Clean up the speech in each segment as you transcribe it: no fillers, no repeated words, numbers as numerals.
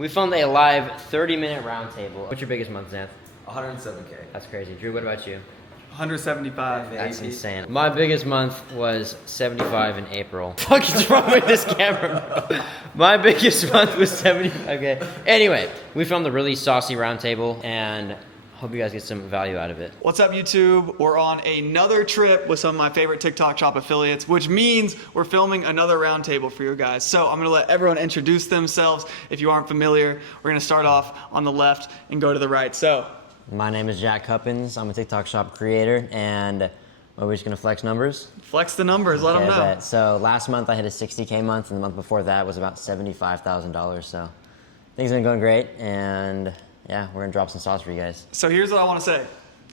We filmed a live 30-minute roundtable. What's your biggest month, Xanth? 107K. That's crazy. Drew, what about you? 175. That's insane. My biggest month was 75 in April. Fuck is wrong with this camera, bro? My biggest month was 75K. Anyway, we filmed a really saucy roundtable, and hope you guys get some value out of it. What's up, YouTube? We're on another trip with some of my favorite TikTok Shop affiliates, which means we're filming another roundtable for you guys. So I'm gonna let everyone introduce themselves. If you aren't familiar, we're gonna start off on the left and go to the right. So, My name is Jack Cuppins. I'm a TikTok Shop creator, and are we just gonna flex numbers? flex the numbers, let them know. Bet. So last month I hit a 60K month, and the month before that was about $75,000. So things have been going great, and yeah, we're gonna drop some sauce for you guys. So here's what I wanna say.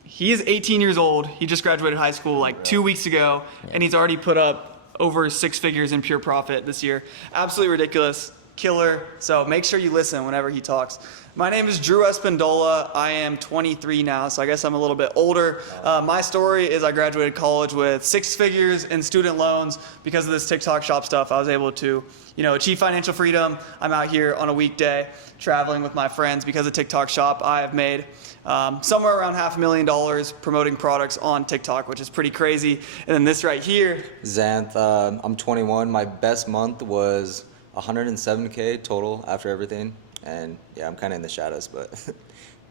He is 18 years old. He just graduated high school like 2 weeks ago, and he's already put up over 6 figures in pure profit this year. Absolutely ridiculous. Killer. So make sure you listen whenever he talks. My name is Drew Espandola. I am 23 now, so I guess I'm a little bit older. My story is I graduated college with 6 figures in student loans. Because of this TikTok Shop stuff, I was able to, achieve financial freedom. I'm out here on a weekday traveling with my friends. Because of TikTok Shop, I have made somewhere around $500,000 promoting products on TikTok, which is pretty crazy. And then this right here. Xanth, I'm 21. My best month was 107K total after everything. And yeah, I'm kind of in the shadows, but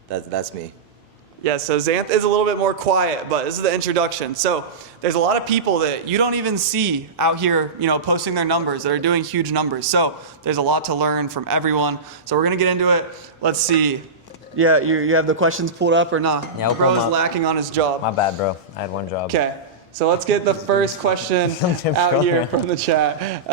that's me. Yeah, so Xanth is a little bit more quiet, but this is the introduction. So there's a lot of people that you don't even see out here, posting their numbers that are doing huge numbers. So there's a lot to learn from everyone. So we're gonna get into it. Let's see. Yeah, you have the questions pulled up or not? Yeah, we'll pull Bro them is up. lacking on his job. My bad, bro. I had one job. Okay, so let's get the first question out here from the chat.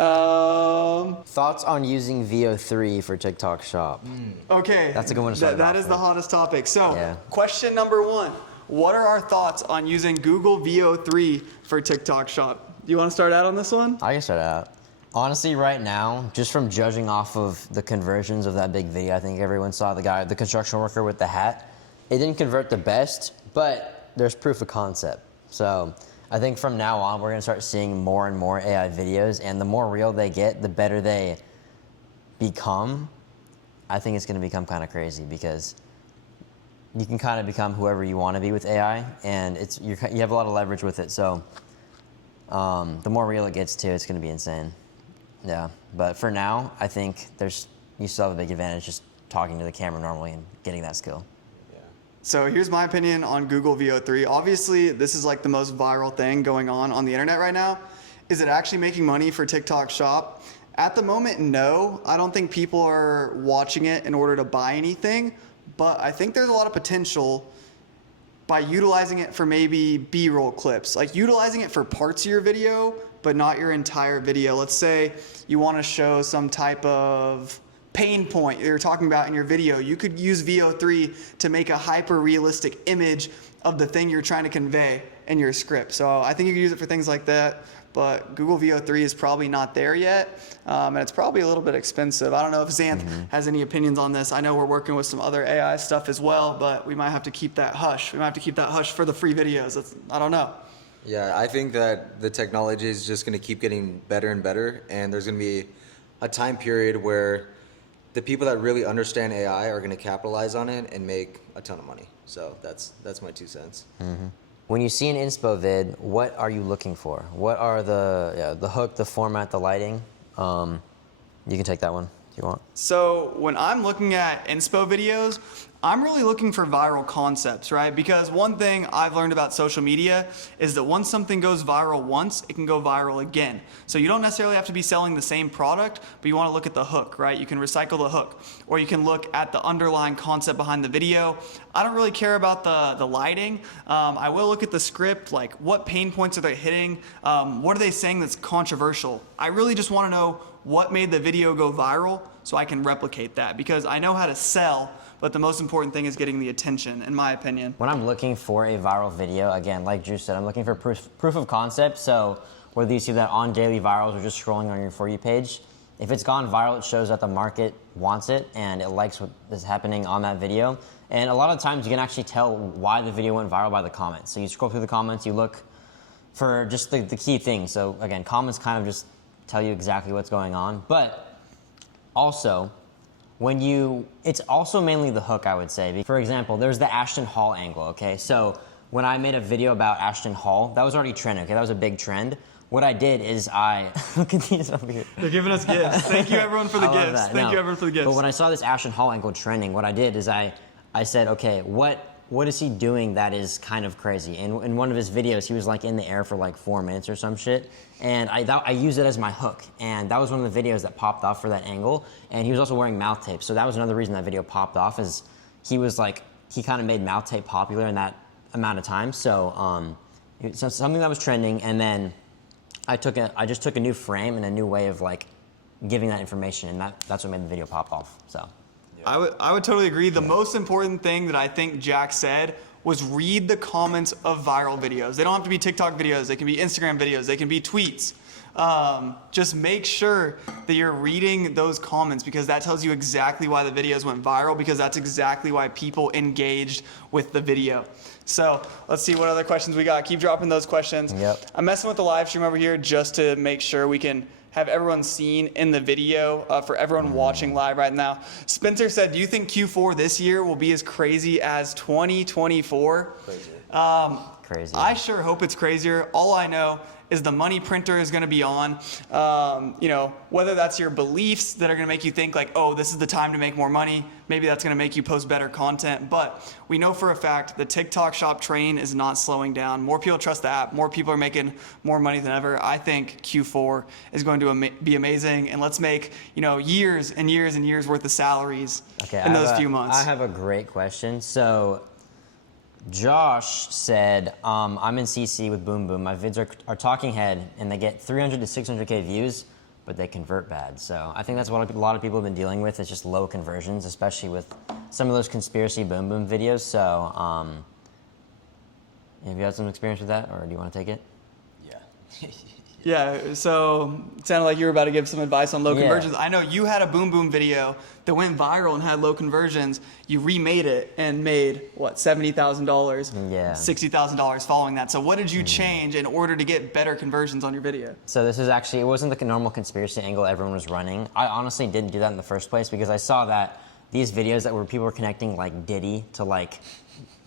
Thoughts on using VO3 for TikTok Shop? Okay. That's a good one to start That off is the with. hottest topic. So, Yeah. question number 1. What are our thoughts on using Google VO3 for TikTok Shop? Do you want to start out on this one? I can start out. Honestly, right now, just from judging off of the conversions of that big video, I think everyone saw the construction worker with the hat. It didn't convert the best, but there's proof of concept. So I think from now on, we're gonna start seeing more and more AI videos, and the more real they get, the better they become. I think it's gonna become kind of crazy because you can kind of become whoever you want to be with AI, and you have a lot of leverage with it. So the more real it gets too, it's gonna be insane. Yeah, but for now, I think you still have a big advantage just talking to the camera normally and getting that skill. So here's my opinion on Google VO3. Obviously, this is like the most viral thing going on the internet right now. Is it actually making money for TikTok Shop? At the moment, no. I don't think people are watching it in order to buy anything, but I think there's a lot of potential by utilizing it for maybe B-roll clips, like utilizing it for parts of your video, but not your entire video. Let's say you want to show some type of pain point you're talking about in your video. You could use VO3 to make a hyper-realistic image of the thing you're trying to convey in your script. So I think you can use it for things like that, but Google VO3 is probably not there yet, and it's probably a little bit expensive. I don't know if Xanth has any opinions on this. I know we're working with some other AI stuff as well, but we might have to keep that hush. We might have to keep that hush for the free videos. I don't know. Yeah, I think that the technology is just going to keep getting better and better, and there's going to be a time period where the people that really understand AI are going to capitalize on it and make a ton of money. So that's my 2 cents. When you see an inspo vid, what are you looking for? What are the hook, the format, the lighting? You can take that one if you want. So when I'm looking at inspo videos, I'm really looking for viral concepts, right? Because one thing I've learned about social media is that once something goes viral once, it can go viral again. So you don't necessarily have to be selling the same product, but you want to look at the hook, right? You can recycle the hook, or you can look at the underlying concept behind the video. I don't really care about the lighting. I will look at the script, like what pain points are they hitting? What are they saying that's controversial? I really just want to know what made the video go viral so I can replicate that, because I know how to sell, but the most important thing is getting the attention, in my opinion. When I'm looking for a viral video, again, like Drew said, I'm looking for proof of concept. So whether you see that on Daily Virals or just scrolling on your For You page, if it's gone viral, it shows that the market wants it and it likes what is happening on that video. And a lot of times you can actually tell why the video went viral by the comments. So you scroll through the comments, you look for just the key things. So again, comments kind of just tell you exactly what's going on. But also, it's also mainly the hook, I would say. For example, there's the Ashton Hall angle, okay? So when I made a video about Ashton Hall, that was already trending, okay? That was a big trend. What I did is look at these over here. They're giving us gifts. Thank you everyone for the I love gifts. that. Thank No. you everyone for the gifts. But when I saw this Ashton Hall angle trending, what I did is I said, okay, what is he doing that is kind of crazy? And in one of his videos, he was like in the air for like 4 minutes or some shit. And I used it as my hook. And that was one of the videos that popped off for that angle. And he was also wearing mouth tape. So that was another reason that video popped off, is he kind of made mouth tape popular in that amount of time. So it's something that was trending. And then I just took a new frame and a new way of like giving that information. And that's what made the video pop off, so. I would totally agree. The most important thing that I think Jack said was read the comments of viral videos. They don't have to be TikTok videos. They can be Instagram videos. They can be tweets. Just make sure that you're reading those comments, because that tells you exactly why the videos went viral, because that's exactly why people engaged with the video. So let's see what other questions we got. Keep dropping those questions. Yep. I'm messing with the live stream over here just to make sure we can have everyone seen in the video for everyone watching live right now. Spencer said, do you think Q4 this year will be as crazy as 2024? Crazy. Crazy. I sure hope it's crazier. All I know is the money printer is going to be on. Whether that's your beliefs that are going to make you think like, oh, this is the time to make more money. Maybe that's going to make you post better content. But we know for a fact the TikTok shop train is not slowing down. More people trust the app. More people are making more money than ever. I think Q4 is going to be amazing. And let's make, years and years and years worth of salaries in those few months. I have a great question. So Josh said, I'm in CC with Boom Boom. My vids are talking head, and they get 300 to 600K views, but they convert bad. So I think that's what a lot of people have been dealing with, is just low conversions, especially with some of those conspiracy Boom Boom videos. So have you had some experience with that, or do you want to take it? Yeah. Yeah, so it sounded like you were about to give some advice on low Yeah. conversions. I know you had a Boom Boom video that went viral and had low conversions. You remade it and made, $70,000, Yeah. $60,000 following that. So what did you change in order to get better conversions on your video? So this is actually, it wasn't the normal conspiracy angle everyone was running. I honestly didn't do that in the first place, because I saw that these videos that were people were connecting like Diddy to like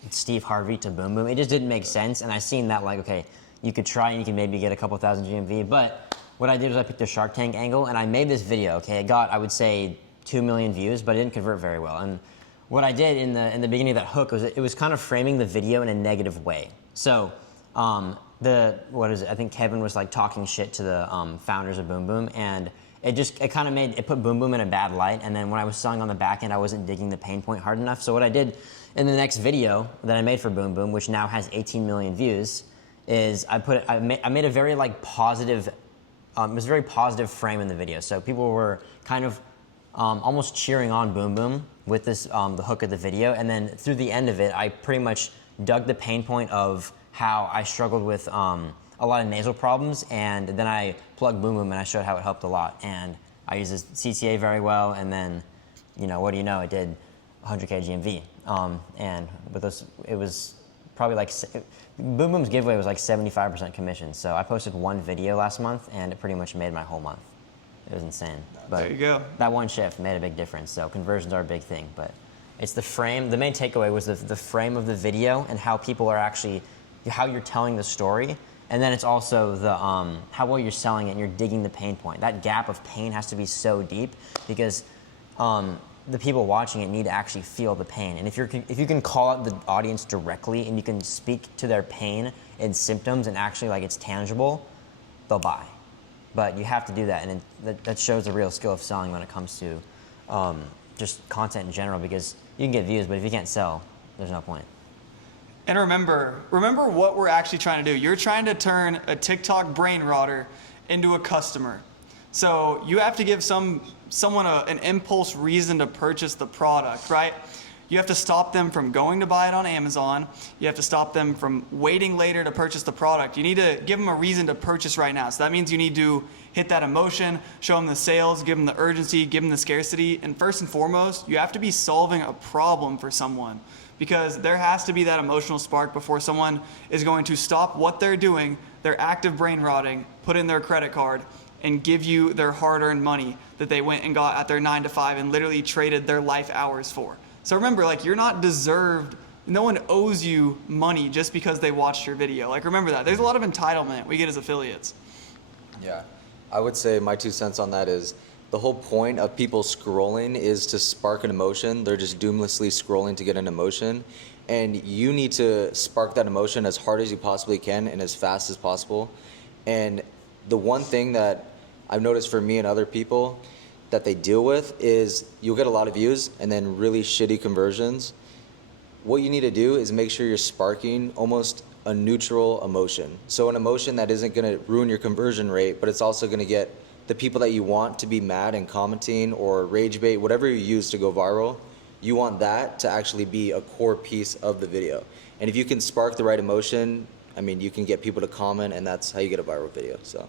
Steve Harvey to Boom Boom, it just didn't make sense. And I seen that like, okay, you could try and you can maybe get a couple thousand GMV. But what I did was I picked the Shark Tank angle and I made this video, okay? It got, I would say, 2 million views, but it didn't convert very well. And what I did in the beginning of that hook was it was kind of framing the video in a negative way. So I think Kevin was like talking shit to the founders of Boom Boom, and it put Boom Boom in a bad light. And then when I was selling on the back end, I wasn't digging the pain point hard enough. So what I did in the next video that I made for Boom Boom, which now has 18 million views, is I made a very like positive, it was a very positive frame in the video. So people were kind of almost cheering on Boom Boom with this the hook of the video, and then through the end of it, I pretty much dug the pain point of how I struggled with a lot of nasal problems, and then I plugged Boom Boom and I showed how it helped a lot. And I used this CTA very well, and then what do you know, it did 100K GMV. And with this, it was probably like Boom Boom's giveaway was like 75% commission. So I posted one video last month, and it pretty much made my whole month. It was insane. But there you go. That one shift made a big difference. So conversions are a big thing, but it's the frame. The main takeaway was the frame of the video and how people are actually, how you're telling the story. And then it's also the how well you're selling it and you're digging the pain point. That gap of pain has to be so deep, because the people watching it need to actually feel the pain. And if you can call out the audience directly and you can speak to their pain and symptoms and actually like it's tangible, they'll buy. But you have to do that, and that shows the real skill of selling when it comes to just content in general, because you can get views, but if you can't sell, there's no point. And remember what we're actually trying to do. You're trying to turn a TikTok brain rotter into a customer. So you have to give someone an impulse reason to purchase the product, right? You have to stop them from going to buy it on Amazon. You have to stop them from waiting later to purchase the product. You need to give them a reason to purchase right now. So that means you need to hit that emotion, show them the sales, give them the urgency, give them the scarcity. And first and foremost, you have to be solving a problem for someone, because there has to be that emotional spark before someone is going to stop what they're doing, their active brain rotting, put in their credit card, and give you their hard-earned money that they went and got at their 9 to 5 and literally traded their life hours for. So remember, like, you're not deserved. No one owes you money just because they watched your video. Like, remember that. There's a lot of entitlement we get as affiliates. Yeah, I would say my 2 cents on that is the whole point of people scrolling is to spark an emotion. They're just doomlessly scrolling to get an emotion. And you need to spark that emotion as hard as you possibly can and as fast as possible. And the one thing that I've noticed for me and other people that they deal with is you'll get a lot of views and then really shitty conversions. What you need to do is make sure you're sparking almost a neutral emotion. So an emotion that isn't going to ruin your conversion rate, but it's also going to get the people that you want to be mad and commenting or rage bait, whatever you use to go viral, you want that to actually be a core piece of the video. And if you can spark the right emotion, I mean, you can get people to comment, and that's how you get a viral video. So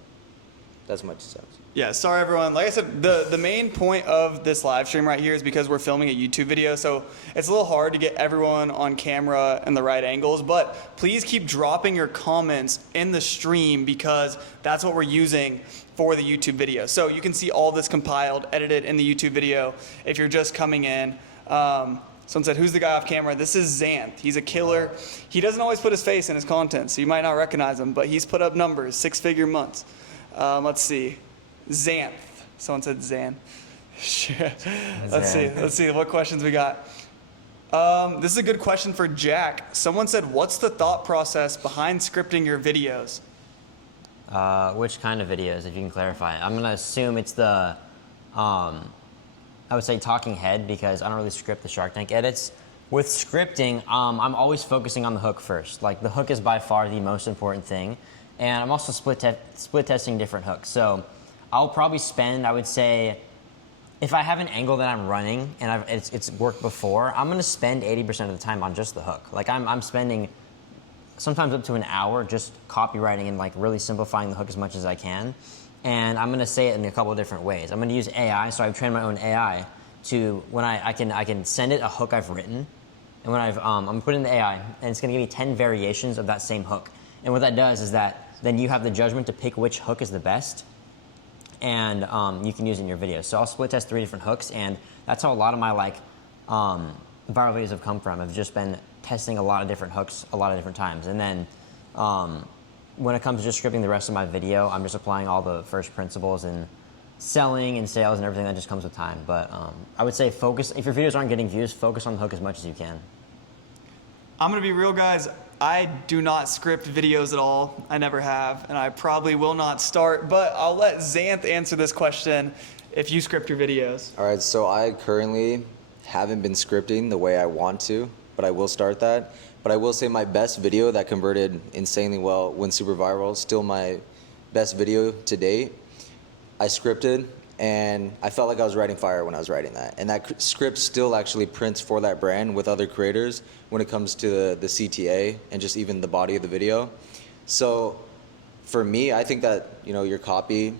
that's my 2 cents. Yeah, sorry everyone. Like I said, the main point of this live stream right here is because we're filming a YouTube video, so it's a little hard to get everyone on camera in the right angles, but please keep dropping your comments in the stream because that's what we're using for the YouTube video. So you can see all this compiled, edited in the YouTube video if you're just coming in. Someone said, who's the guy off camera? This is Xanth. He's a killer. He doesn't always put his face in his content, so you might not recognize him, but he's put up numbers, 6-figure months. Let's see. Xanth. Someone said Zan. Sure. Let's see what questions we got. This is a good question for Jack. Someone said, what's the thought process behind scripting your videos? Which kind of videos, if you can clarify? I'm gonna assume it's the, I would say talking head because I don't really script the Shark Tank edits. With scripting, I'm always focusing on the hook first. Like the hook is by far the most important thing. And I'm also split testing different hooks. So I'll probably spend, I would say, if I have an angle that I'm running and it's worked before, I'm gonna spend 80% of the time on just the hook. Like I'm spending sometimes up to an hour just copywriting and like really simplifying the hook as much as I can. And I'm gonna say it in a couple of different ways. I'm gonna use AI, so I've trained my own AI to, when I can send it a hook I've written, and when I'm putting in the AI, and it's gonna give me 10 variations of that same hook. And what that does is that then you have the judgment to pick which hook is the best, and you can use it in your videos. So I'll split test 3 different hooks, and that's how a lot of my viral videos have come from. I've just been testing a lot of different hooks a lot of different times. And then when it comes to just scripting the rest of my video, I'm just applying all the first principles and selling and sales and everything that just comes with time. But I would say focus, if your videos aren't getting views, focus on the hook as much as you can. I'm gonna be real, guys. I do not script videos at all. I never have, and I probably will not start, but I'll let Xanth answer this question if you script your videos. All right, so I currently haven't been scripting the way I want to, but I will start that. But I will say my best video that converted insanely well, went super viral, still my best video to date. I scripted, and I felt like I was writing fire when I was writing that. And that script still actually prints for that brand with other creators when it comes to the CTA and just even the body of the video. So for me, I think that, your copy,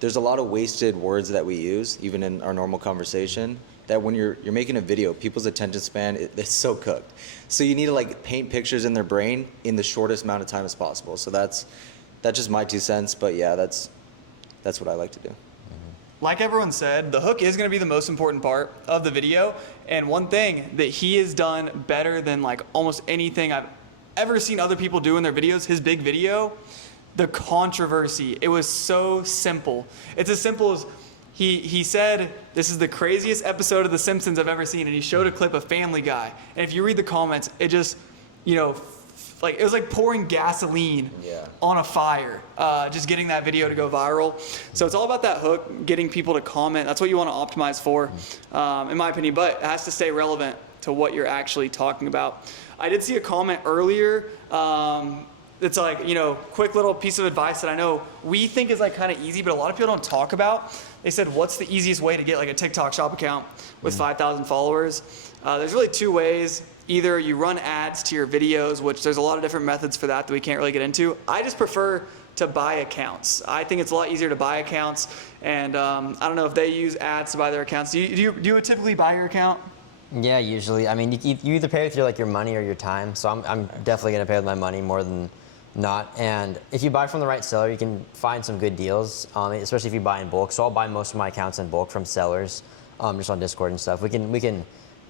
there's a lot of wasted words that we use, even in our normal conversation, that when you're making a video, people's attention span, it's so cooked. So you need to paint pictures in their brain in the shortest amount of time as possible. So that's just my 2 cents, but yeah, that's what I like to do. Like everyone said, the hook is going to be the most important part of the video. And one thing that he has done better than almost anything I've ever seen other people do in their videos, his big video, the controversy. It was so simple. It's as simple as he said, this is the craziest episode of The Simpsons I've ever seen. And he showed a clip of Family Guy. And if you read the comments, it just, it was like pouring gasoline on a fire, just getting that video to go viral. So it's all about that hook, getting people to comment. That's what you want to optimize for, in my opinion, but it has to stay relevant to what you're actually talking about. I did see a comment earlier. It's quick little piece of advice that I know we think is kind of easy, but a lot of people don't talk about. They said, what's the easiest way to get a TikTok shop account with 5,000 followers? There's really 2 ways. Either you run ads to your videos, which there's a lot of different methods for that we can't really get into. I just prefer to buy accounts. I think it's a lot easier to buy accounts, and I don't know if they use ads to buy their accounts. Do you typically buy your account? Yeah, usually. I mean, you either pay with your money or your time. So I'm definitely gonna pay with my money more than not. And if you buy from the right seller, you can find some good deals, especially if you buy in bulk. So I'll buy most of my accounts in bulk from sellers, just on Discord and stuff. We can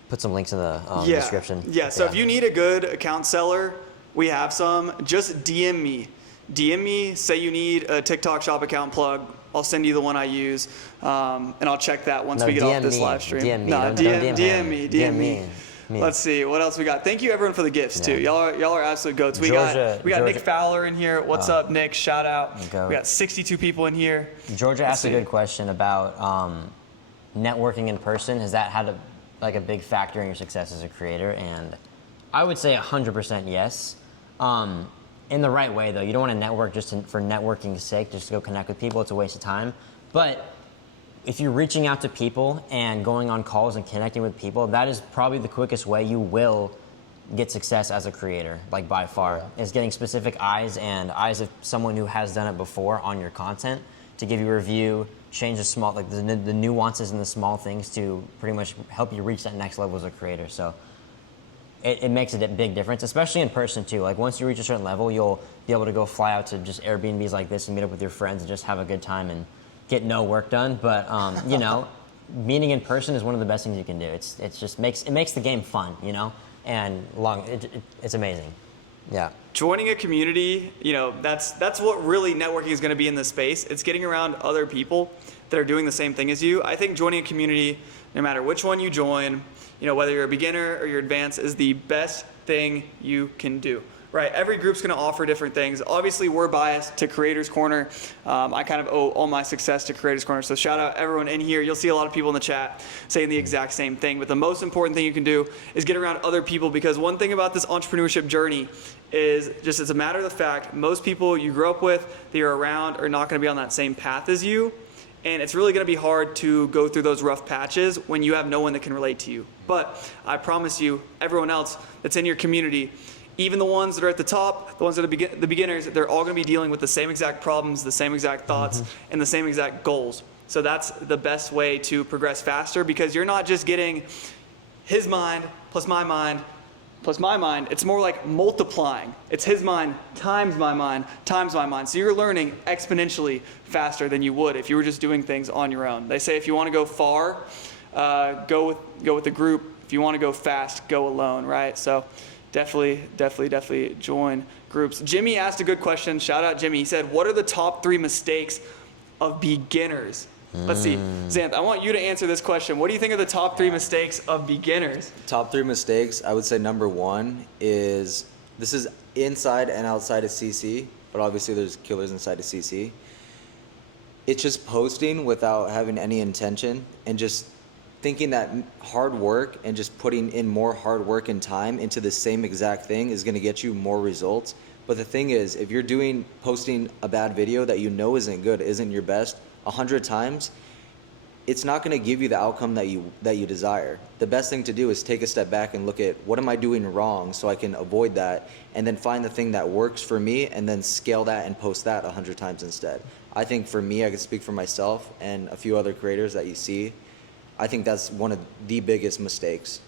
put some links in the description. Yeah. So if you need a good account seller, we have some. Just DM me. DM me. Say you need a TikTok Shop account plug. I'll send you the one I use, and I'll check that once we get off this live stream. DM me. No, Don't DM me. Let's see what else we got. Thank you everyone for the gifts too. Y'all are absolute goats. We got Nick Fowler in here. What's up, Nick? Shout out. We got 62 people in here. Georgia asked a good question about networking in person. Has that had a big factor in your success as a creator? And I would say 100% yes. In the right way, though. You don't want to network just for networking's sake, just to go connect with people. It's a waste of time. But if you're reaching out to people and going on calls and connecting with people, that is probably the quickest way you will get success as a creator, like by far, is getting specific eyes and eyes of someone who has done it before on your content to give you a review, change the small, like the nuances and the small things to pretty much help you reach that next level as a creator. So it makes a big difference, especially in person too. Like once you reach a certain level, you'll be able to go fly out to just Airbnbs like this and meet up with your friends and just have a good time and get no work done. But you know, meeting in person is one of the best things you can do. It's just makes the game fun, you know, and it's amazing. Yeah. Joining a community, you know, that's what really networking is going to be in this space. It's getting around other people that are doing the same thing as you. I think joining a community, no matter which one you join, you know, whether you're a beginner or you're advanced, is the best thing you can do. Right, every group's going to offer different things. Obviously, we're biased to Creators Corner. I kind of owe all my success to Creators Corner. So shout out everyone in here. You'll see a lot of people in the chat saying the exact same thing. But the most important thing you can do is get around other people, because one thing about this entrepreneurship journey is just, it's a matter of the fact, most people you grew up with, that you're around, are not going to be on that same path as you. And it's really going to be hard to go through those rough patches when you have no one that can relate to you. But I promise you, everyone else that's in your community, even the ones that are at the top, the ones that are the beginners, they're all going to be dealing with the same exact problems, the same exact thoughts, and the same exact goals. So that's the best way to progress faster, because you're not just getting his mind plus my mind plus my mind. It's more like multiplying. It's his mind times my mind times my mind. So you're learning exponentially faster than you would if you were just doing things on your own. They say if you want to go far, go with a group. If you want to go fast, go alone, right? So definitely join groups. Jimmy asked a good question. Shout out Jimmy. He said, what are the top 3 mistakes of beginners? Let's see. Xanth, I want you to answer this question. What do you think are the top 3 mistakes of beginners? Top 3 mistakes, I would say number 1 is, this is inside and outside of CC, but obviously there's killers inside of CC. It's just posting without having any intention and just thinking that hard work and just putting in more hard work and time into the same exact thing is going to get you more results. But the thing is, if you're posting a bad video that you know isn't good, isn't your best 100 times, it's not going to give you the outcome that you desire. The best thing to do is take a step back and look at, what am I doing wrong so I can avoid that, and then find the thing that works for me and then scale that and post that 100 times instead. I think for me, I can speak for myself and a few other creators that you see, I think that's one of the biggest mistakes.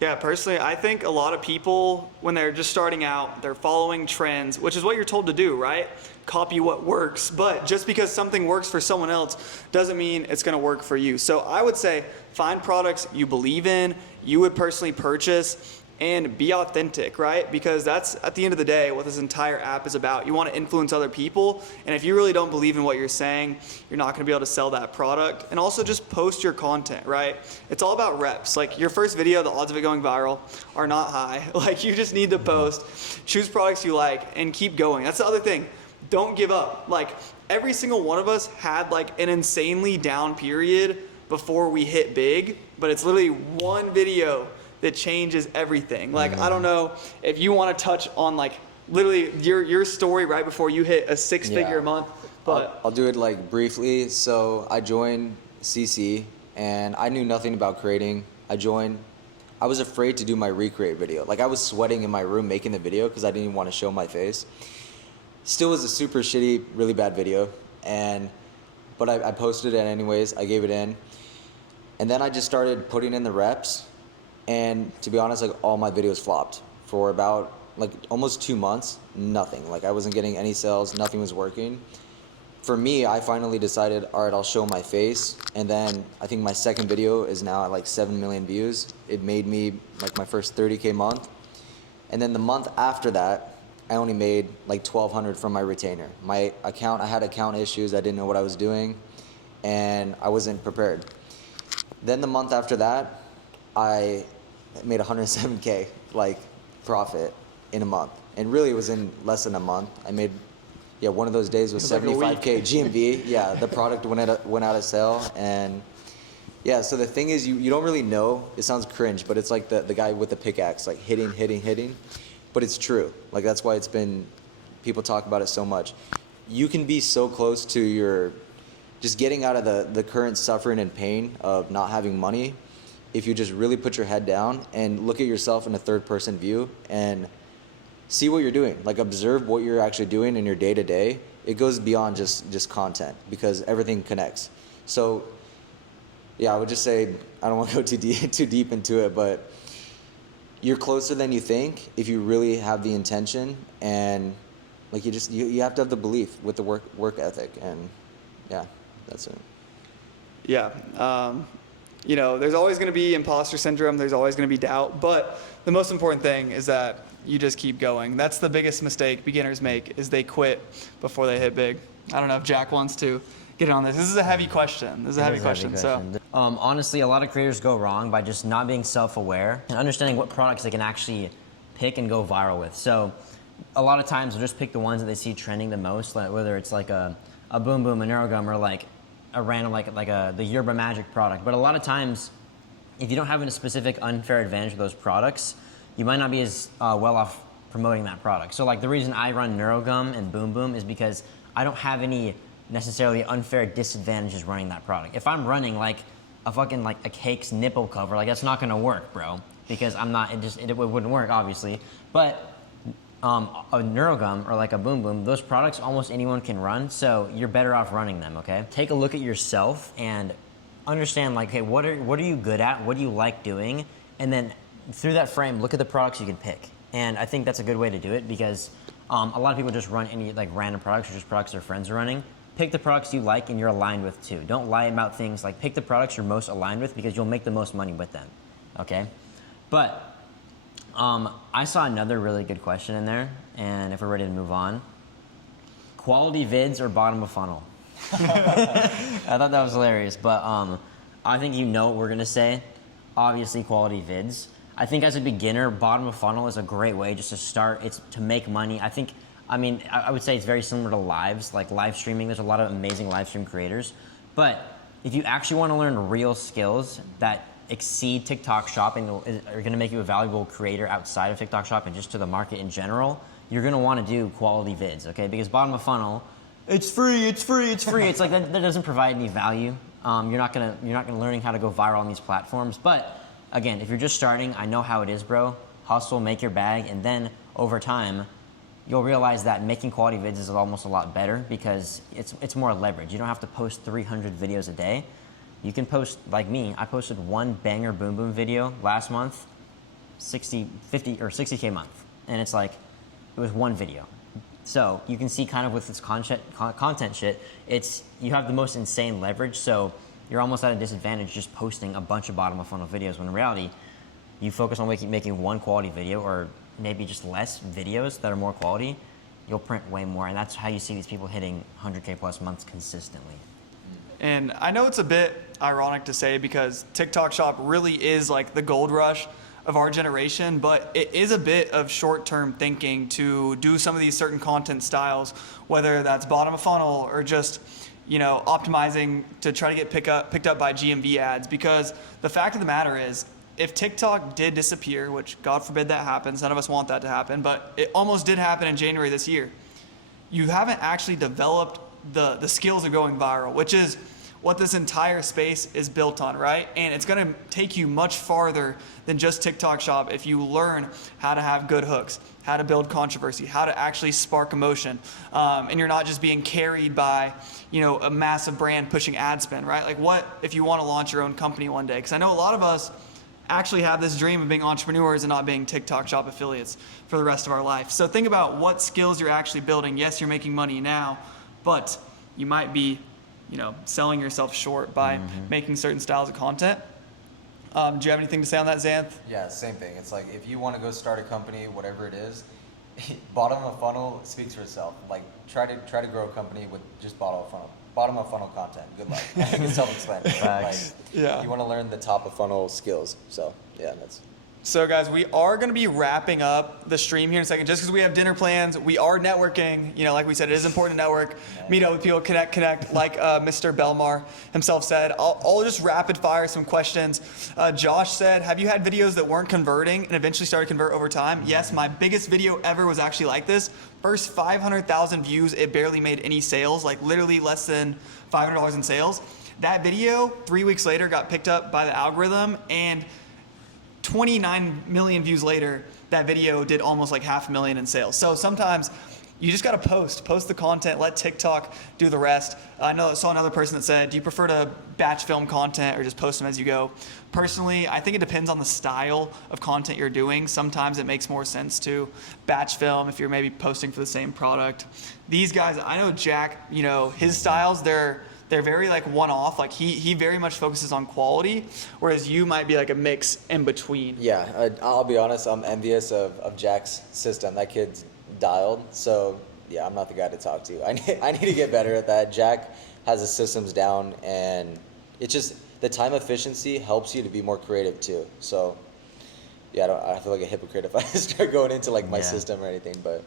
Yeah, personally, I think a lot of people, when they're just starting out, they're following trends, which is what you're told to do, right? Copy what works. But just because something works for someone else doesn't mean it's going to work for you. So I would say find products you believe in, you would personally purchase, and be authentic, right? Because that's, at the end of the day, what this entire app is about. You want to influence other people, and if you really don't believe in what you're saying, you're not going to be able to sell that product. And also just post your content, right? It's all about reps. Like your first video, the odds of it going viral are not high. Like you just need to post, choose products you like, and keep going. That's the other thing. Don't give up. Like every single one of us had like an insanely down period before we hit big, but it's literally one video that changes everything. Like, I don't know if you want to touch on like literally your story right before you hit a 6-figure a month, but I'll do it like briefly. So I joined CC and I knew nothing about creating. I was afraid to do my recreate video. Like I was sweating in my room making the video because I didn't even want to show my face. Still was a super shitty, really bad video. But I posted it anyways, I gave it in. And then I just started putting in the reps. And to be honest, like all my videos flopped for about like almost 2 months, nothing. Like I wasn't getting any sales, nothing was working. For me, I finally decided, all right, I'll show my face. And then I think my second video is now at like 7 million views. It made me like my first 30K month. And then the month after that, I only made like 1,200 from my retainer. My account, I had account issues. I didn't know what I was doing and I wasn't prepared. Then the month after that, I made 107K like profit in a month. And really it was in less than a month. I made, yeah, one of those days was like a week. 75K GMV. Yeah, the product went out of sale. And yeah, so the thing is you don't really know, it sounds cringe, but it's like the guy with the pickaxe, like hitting. But it's true. Like that's why people talk about it so much. You can be so close to just getting out of the current suffering and pain of not having money if you just really put your head down and look at yourself in a third person view and see what you're doing. Like observe what you're actually doing in your day to day. It goes beyond just content because everything connects. So yeah, I would just say, I don't want to go too deep into it, but you're closer than you think if you really have the intention and like you have to have the belief with the work ethic, and yeah, that's it. Yeah. You know, there's always going to be imposter syndrome. There's always going to be doubt. But the most important thing is that you just keep going. That's the biggest mistake beginners make is they quit before they hit big. I don't know if Jack wants to get on this. This is a heavy question. Honestly, a lot of creators go wrong by just not being self-aware and understanding what products they can actually pick and go viral with. So a lot of times they'll just pick the ones that they see trending the most, like whether it's like a Boom Boom, a NeuroGum, or like a random the Yerba Magic product. But a lot of times, if you don't have a specific unfair advantage of those products, you might not be as well off promoting that product. So like the reason I run NeuroGum and Boom Boom is because I don't have any necessarily unfair disadvantages running that product. If I'm running like a fucking like a cake's nipple cover, like that's not gonna work, bro, because I'm not. It wouldn't work, obviously. But a NeuroGum or like a Boom Boom, those products almost anyone can run, so you're better off running them, okay? Take a look at yourself and understand like, hey, what are you good at? What do you like doing? And then through that frame, look at the products you can pick. And I think that's a good way to do it because a lot of people just run any like random products or just products their friends are running. Pick the products you like and you're aligned with too. Don't lie about things. Like pick the products you're most aligned with because you'll make the most money with them, okay? But I saw another really good question in there, and if we're ready to move on, quality vids or bottom of funnel? I thought that was hilarious, but I think you know what we're gonna say. Obviously, quality vids. I think as a beginner, bottom of funnel is a great way just to start. It's to make money. I would say it's very similar to lives, like live streaming. There's a lot of amazing live stream creators, but if you actually want to learn real skills that exceed TikTok Shop and are going to make you a valuable creator outside of TikTok Shop and just to the market in general, you're going to want to do quality vids, okay? Because bottom of funnel, it's free. It's like that doesn't provide any value. You're not gonna learning how to go viral on these platforms. But again, if you're just starting, I know how it is, bro. Hustle, make your bag, and then over time, you'll realize that making quality vids is almost a lot better because it's more leverage. You don't have to post 300 videos a day. You can post, like me, I posted one banger Boom Boom video last month, 50 or 60K a month. And it's like, it was one video. So you can see kind of with this content shit, you have the most insane leverage. So you're almost at a disadvantage just posting a bunch of bottom of funnel videos when in reality, you focus on making one quality video or maybe just less videos that are more quality, you'll print way more. And that's how you see these people hitting 100K plus months consistently. And I know it's a bit ironic to say because TikTok Shop really is like the gold rush of our generation, but it is a bit of short-term thinking to do some of these certain content styles, whether that's bottom of funnel or just, you know, optimizing to try to get picked up by GMV ads. Because the fact of the matter is, if TikTok did disappear, which God forbid that happens, none of us want that to happen, but it almost did happen in January this year, you haven't actually developed the skills of going viral, which is what this entire space is built on, right? And it's gonna take you much farther than just TikTok Shop if you learn how to have good hooks, how to build controversy, how to actually spark emotion, and you're not just being carried by, you know, a massive brand pushing ad spend, right? Like what if you wanna launch your own company one day? Because I know a lot of us actually have this dream of being entrepreneurs and not being TikTok Shop affiliates for the rest of our life. So think about what skills you're actually building. Yes, you're making money now, but you might be, selling yourself short by making certain styles of content. Do you have anything to say on that, Xanth? Yeah, same thing. It's like if you want to go start a company, whatever it is, bottom of funnel speaks for itself. Like try to grow a company with just bottom of funnel content. Good luck. I think it's self-explanatory. Like, Yeah. You want to learn the top of funnel skills. So yeah, that's. So guys, we are going to be wrapping up the stream here in a second. Just because we have dinner plans, we are networking. Like we said, it is important to network, meet up with people, connect. Like Mr. Belmar himself said, I'll just rapid fire some questions. Josh said, have you had videos that weren't converting and eventually started to convert over time? Yes, my biggest video ever was actually like this. First 500,000 views, it barely made any sales, like literally less than $500 in sales. That video, 3 weeks later, got picked up by the algorithm, and 29 million views later, that video did almost like 500,000 in sales. So sometimes you just gotta post the content, let TikTok do the rest. I saw another person that said, do you prefer to batch film content or just post them as you go? Personally, I think it depends on the style of content you're doing. Sometimes it makes more sense to batch film if you're maybe posting for the same product. These guys, I know Jack, his styles, they're very like one-off. Like he very much focuses on quality, whereas you might be like a mix in between. Yeah, I'll be honest. I'm envious of Jack's system. That kid's dialed. So yeah, I'm not the guy to talk to. I need to get better at that. Jack has his systems down, and it's just the time efficiency helps you to be more creative too. So yeah, I feel like a hypocrite if I start going into like my system or anything. But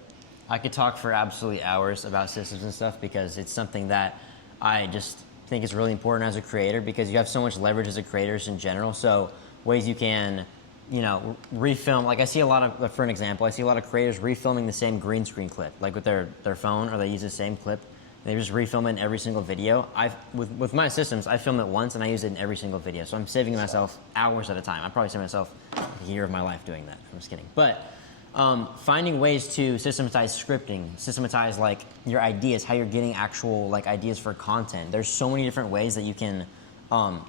I could talk for absolutely hours about systems and stuff because it's something that I just think is really important as a creator because you have so much leverage as a creator in general. So ways you can, refilm. Like I see a lot of, for an example, I see a lot of creators refilming the same green screen clip, like with their phone, or they use the same clip. They just refilm it in every single video. With my systems, I film it once and I use it in every single video. So I'm saving myself hours at a time. I probably save myself a year of my life doing that. I'm just kidding. But finding ways to systematize scripting, systematize like your ideas, how you're getting actual like ideas for content. There's so many different ways that you can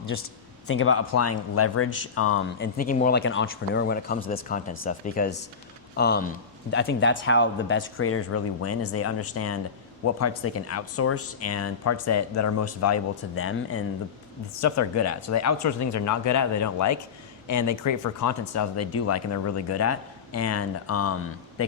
just think about applying leverage and thinking more like an entrepreneur when it comes to this content stuff because I think that's how the best creators really win is they understand what parts they can outsource and parts that are most valuable to them and the stuff they're good at. So they outsource things they're not good at, they don't like, and they create for content styles that they do like and they're really good at. And they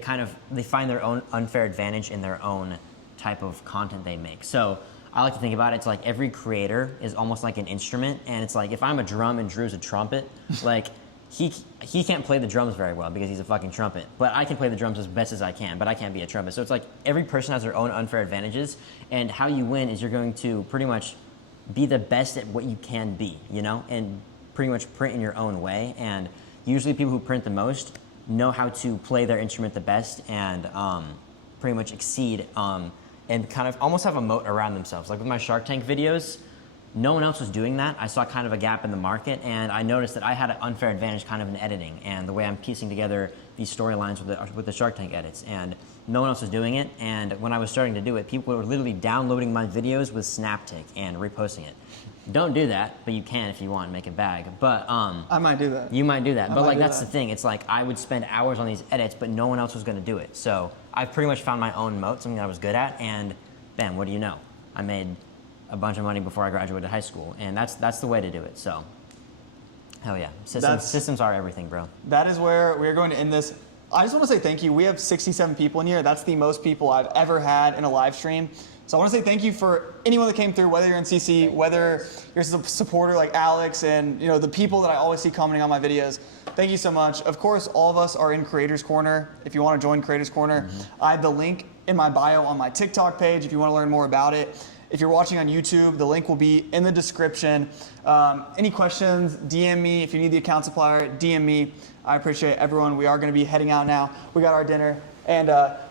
find their own unfair advantage in their own type of content they make. So I like to think about it, it's like every creator is almost like an instrument, and it's like if I'm a drum and Drew's a trumpet, like he can't play the drums very well because he's a fucking trumpet, but I can play the drums as best as I can, but I can't be a trumpet. So it's like every person has their own unfair advantages, and how you win is you're going to pretty much be the best at what you can be, and pretty much print in your own way. And usually people who print the most know how to play their instrument the best and pretty much exceed and kind of almost have a moat around themselves. Like with my Shark Tank videos, no one else was doing that. I saw kind of a gap in the market, and I noticed that I had an unfair advantage kind of in editing and the way I'm piecing together these storylines with the Shark Tank edits, and no one else was doing it. And when I was starting to do it, people were literally downloading my videos with Snaptic and reposting it. Don't do that, but you can if you want, make a bag. But I might do that. You might do that, but like that's that. the thing. It's like I would spend hours on these edits, but no one else was going to do it. So I pretty much found my own moat, something that I was good at, and bam, what do you know? I made a bunch of money before I graduated high school, and that's the way to do it. So hell yeah, systems are everything, bro. That is where we're going to end this. I just want to say thank you. We have 67 people in here. That's the most people I've ever had in a live stream. So I want to say thank you for anyone that came through, whether you're in CC, whether you're a supporter like Alex, and the people that I always see commenting on my videos. Thank you so much. Of course, all of us are in Creators Corner. If you want to join Creators Corner, I have the link in my bio on my TikTok page if you want to learn more about it. If you're watching on YouTube, the link will be in the description. Any questions, DM me. If you need the account supplier, DM me. I appreciate everyone. We are going to be heading out now. We got our dinner. And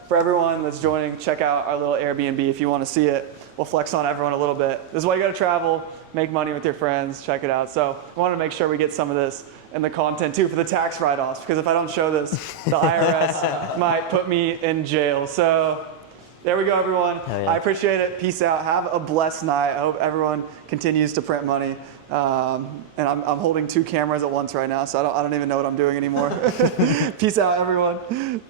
for everyone that's joining, check out our little Airbnb if you want to see it. We'll flex on everyone a little bit. This is why you got to travel, make money with your friends, check it out. So I want to make sure we get some of this in the content too for the tax write-offs, because if I don't show this, the IRS might put me in jail. So There we go, everyone. Hell yeah. I appreciate it. Peace out. Have a blessed night. I hope everyone continues to print money. And I'm holding 2 cameras at once right now, so I don't even know what I'm doing anymore. Peace out, everyone.